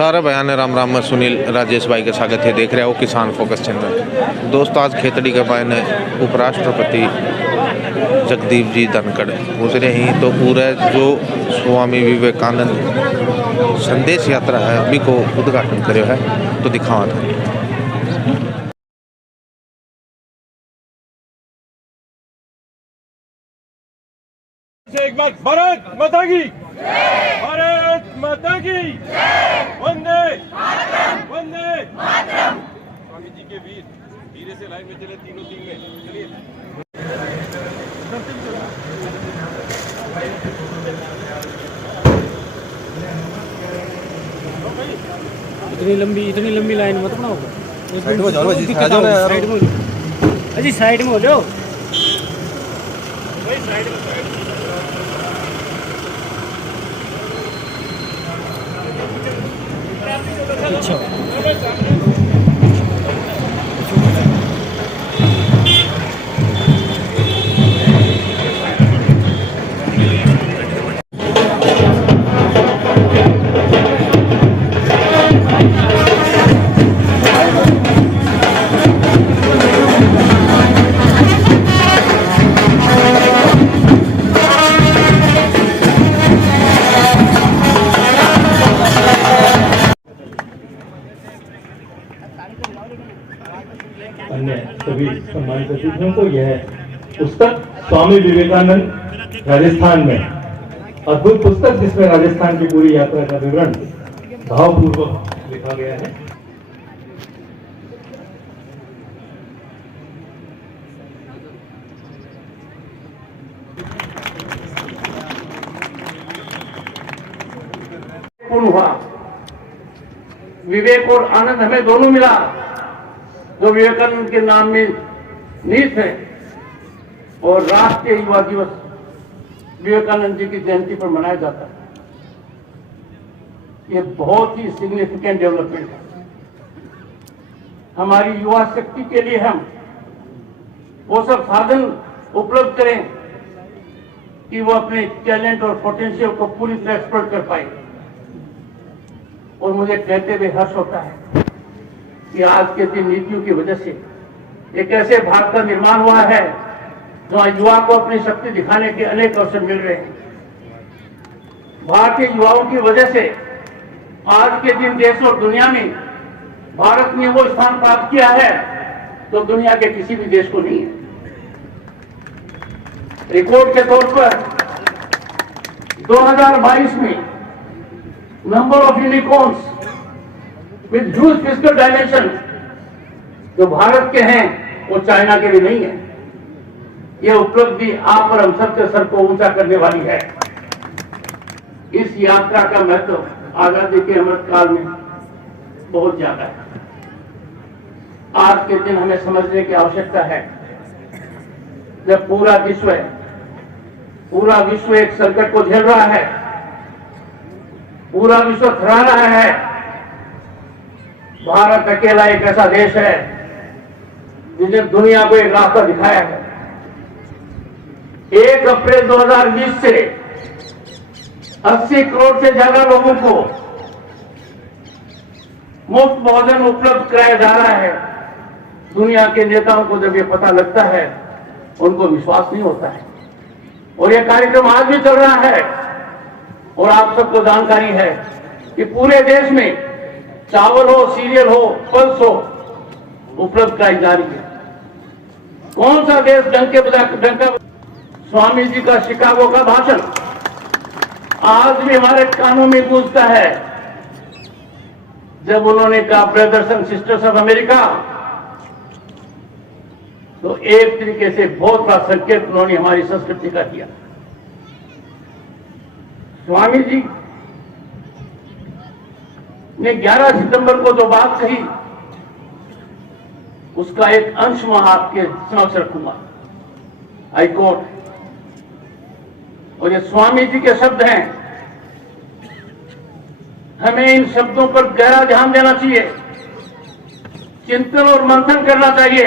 सारा बयान राम राम में सुनील राजेश भाई के स्वागत है। देख रहे हो किसान फोकस चैनल। दोस्तों, आज खेतड़ी के बयान उपराष्ट्रपति जगदीप जी धनखड़ गुजरे ही तो पूरा जो स्वामी विवेकानंद संदेश यात्रा है अभी को उद्घाटन करो है तो दिखावा था। एक बार भारत माता की, भारत माता की, वंदे वंदे। स्वामी जी के वीर धीरे से लाइन में चले, तीनों तीन में चलिए। इतनी लंबी लाइन मत बनाओ। साइड में जाओ जी, अजी साइड में हो जाओ भाई, साइड में। अच्छा अन्य सभी सम्मानित अतिथियों को यह पुस्तक स्वामी विवेकानंद राजस्थान में, अद्भुत पुस्तक जिसमें राजस्थान की पूरी यात्रा का विवरण भावपूर्वक लिखा गया है। हुआ विवेक और आनंद हमें दोनों मिला, जो विवेकानंद के नाम में नीत है। और राष्ट्रीय युवा दिवस विवेकानंद जी की जयंती पर मनाया जाता है। ये बहुत ही सिग्निफिकेंट डेवलपमेंट है। हमारी युवा शक्ति के लिए हम वो सब साधन उपलब्ध करें कि वो अपने टैलेंट और पोटेंशियल को पूरी तरह एक्सप्लोर कर पाए। और मुझे कहते हुए हर्ष होता है कि आज के दिन नीतियों की वजह से एक ऐसे भारत का निर्माण हुआ है जहां युवा को अपनी शक्ति दिखाने के अनेक अवसर मिल रहे हैं। भारतीय युवाओं की वजह से आज के दिन देश और दुनिया में भारत ने वो स्थान प्राप्त किया है जो दुनिया के किसी भी देश को नहीं है। रिकॉर्ड के तौर पर 2022 में number of unicorns with huge physical dimension जो भारत के हैं वो चाइना के भी नहीं है। यह उपलब्धि आप और हम सबके सर को ऊंचा करने वाली है। इस यात्रा का महत्व आजादी के अमृत काल में बहुत ज्यादा है। आज के दिन हमें समझने की आवश्यकता है, जब पूरा विश्व एक संकट को झेल रहा है, पूरा विश्व थरा रहा है, भारत अकेला एक ऐसा देश है जिसने दुनिया को एक रास्ता दिखाया है। 1 अप्रैल 2020 से 80 करोड़ से ज्यादा लोगों को मुफ्त भोजन उपलब्ध कराया जा रहा है। दुनिया के नेताओं को जब ये पता लगता है उनको विश्वास नहीं होता है। और यह कार्यक्रम आज भी चल रहा है और आप सबको जानकारी है कि पूरे देश में चावल हो, सीरियल हो, पल्स हो उपलब्ध कराई जा रही है। कौन सा देश डंका स्वामी जी का शिकागो का भाषण आज भी हमारे कानों में गूंजता है, जब उन्होंने कहा brothers and sisters of America. तो एक तरीके से बहुत बड़ा संकेत उन्होंने हमारी संस्कृति का किया। स्वामी जी ने 11 सितंबर को जो बात कही उसका एक अंश वहां आपके समक्ष रखूंगा। आई कोट, और ये स्वामी जी के शब्द हैं। हमें इन शब्दों पर गहरा ध्यान देना चाहिए, चिंतन और मंथन करना चाहिए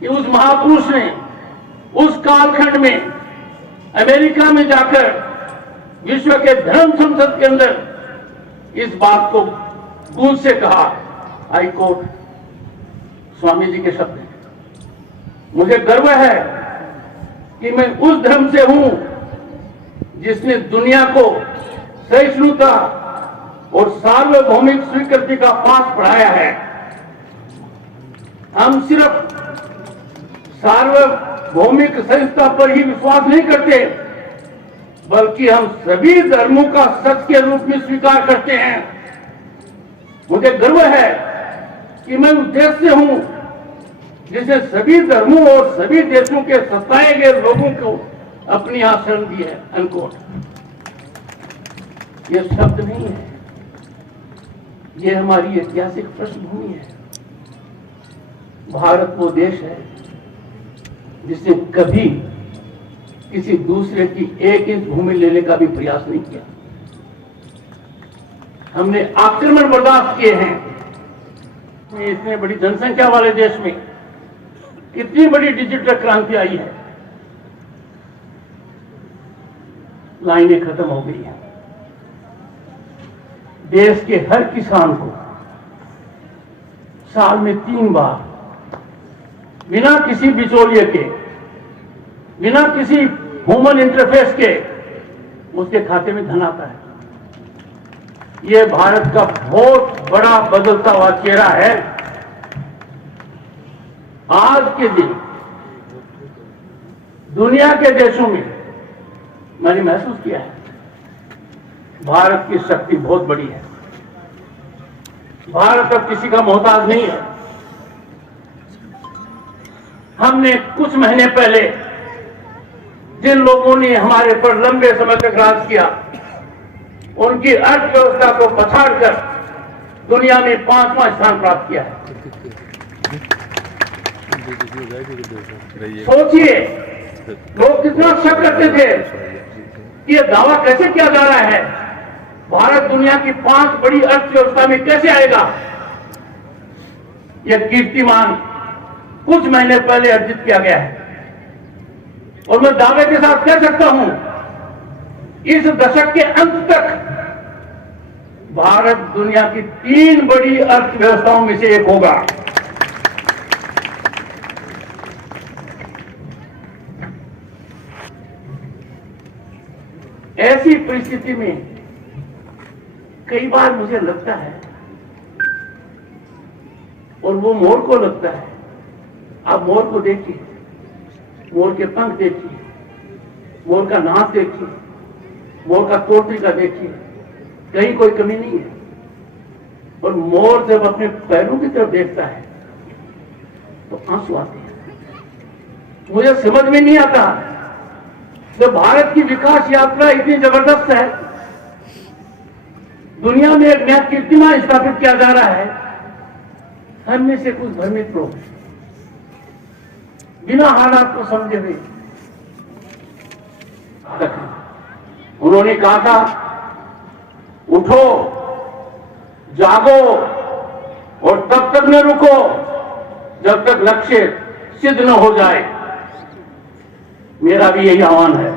कि उस महापुरुष ने उस कालखंड में अमेरिका में जाकर विश्व के धर्म संसद के अंदर इस बात को गूंज से कहा। हाई कोर्ट स्वामी जी के शब्द हैं। मुझे गर्व है कि मैं उस धर्म से हूं जिसने दुनिया को सहिष्णुता और सार्वभौमिक स्वीकृति का पाठ पढ़ाया है। हम सिर्फ सार्वभौमिक सहिष्णुता पर ही विश्वास नहीं करते, बल्कि हम सभी धर्मों का सच के रूप में स्वीकार करते हैं। मुझे गर्व है कि मैं उस देश से हूं जिसे सभी धर्मों और सभी देशों के सताए गए लोगों को अपनी यहां शरण दी है। अनकोट। ये शब्द नहीं है, ये हमारी ऐतिहासिक पृष्ठभूमि है। भारत वो देश है जिसने कभी किसी दूसरे की 1 इंच भूमि लेने का भी प्रयास नहीं किया। हमने आक्रमण बर्दाश्त किए हैं। इतने बड़ी जनसंख्या वाले देश में कितनी बड़ी डिजिटल क्रांति आई है। लाइनें खत्म हो गई हैं। देश के हर किसान को साल में 3 बार बिना किसी बिचौलिए के, बिना किसी ह्यूमन इंटरफेस के उसके खाते में धन आता है। यह भारत का बहुत बड़ा बदलता हुआ चेहरा है। आज के दिन दुनिया के देशों में मैंने महसूस किया है भारत की शक्ति बहुत बड़ी है। भारत अब किसी का मोहताज नहीं है। हमने कुछ महीने पहले जिन लोगों ने हमारे पर लंबे समय तक राज किया, उनकी अर्थव्यवस्था को पछाड़कर दुनिया में 5वां स्थान प्राप्त किया है। सोचिए, लोग कितना शक करते थे कि यह दावा कैसे किया जा रहा है, भारत दुनिया की 5 बड़ी अर्थव्यवस्था में कैसे आएगा। यह कीर्तिमान कुछ महीने पहले अर्जित किया गया है और मैं दावे के साथ कह सकता हूं, इस दशक के अंत तक भारत दुनिया की 3 बड़ी अर्थव्यवस्थाओं में से एक होगा। ऐसी परिस्थिति में कई बार मुझे लगता है, और वो मोर को लगता है, आप मोर को देखिए, मोर के पंख देखिए, मोर का नाक देखिए, मोर का तौर तरीका देखिए, कहीं कोई कमी नहीं है। और मोर जब अपने पैरों की तरफ देखता है तो आंसू आते हैं। मुझे समझ में नहीं आता, जब भारत की विकास यात्रा इतनी जबरदस्त है, दुनिया में एक नया कीर्तिमान स्थापित किया जा रहा है, हम में से कुछ भ्रमित लोग बिना हालात को समझे हुए उन्होंने कहा था, उठो, जागो और तब तक न रुको जब तक लक्ष्य सिद्ध न हो जाए। मेरा भी यही आह्वान है।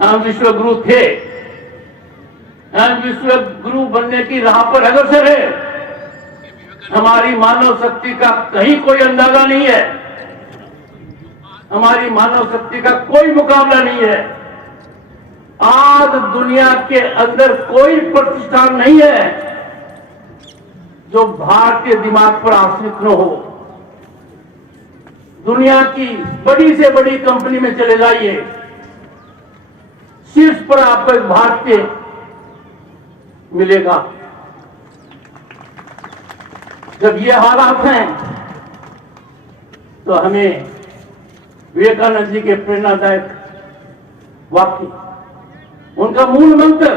हम विश्व गुरु थे, हम विश्व गुरु बनने की राह पर अग्रसर है। हमारी मानव शक्ति का कहीं कोई अंदाजा नहीं है, हमारी मानव शक्ति का कोई मुकाबला नहीं है। आज दुनिया के अंदर कोई प्रतिष्ठान नहीं है जो भारतीय दिमाग पर आश्रित न हो। दुनिया की बड़ी से बड़ी कंपनी में चले जाइए, शीर्ष पर आपको एक भारतीय मिलेगा। जब ये हालात हैं तो हमें विवेकानंद जी के प्रेरणादायक वाक्य, उनका मूल मंत्र,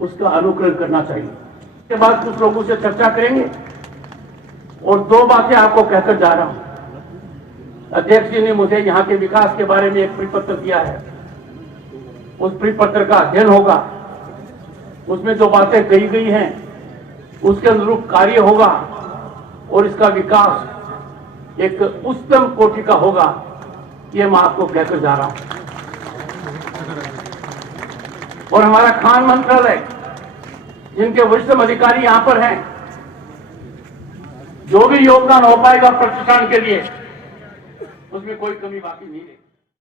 उसका अनुकरण करना चाहिए। इसके बाद कुछ लोगों से चर्चा करेंगे और 2 बातें आपको कहकर जा रहा हूं। अध्यक्ष जी ने मुझे यहाँ के विकास के बारे में एक परिपत्र दिया है, उस परिपत्र का अध्ययन होगा, उसमें जो बातें कही गई हैं उसके अनुरूप कार्य होगा और इसका विकास एक उच्चतम कोटि का होगा। ये मैं आपको कहकर जा रहा हूं। और हमारा खान मंत्रालय, जिनके वरिष्ठ अधिकारी यहां पर हैं, जो भी योगदान हो पाएगा प्रतिष्ठान के लिए, उसमें कोई कमी बाकी नहीं है।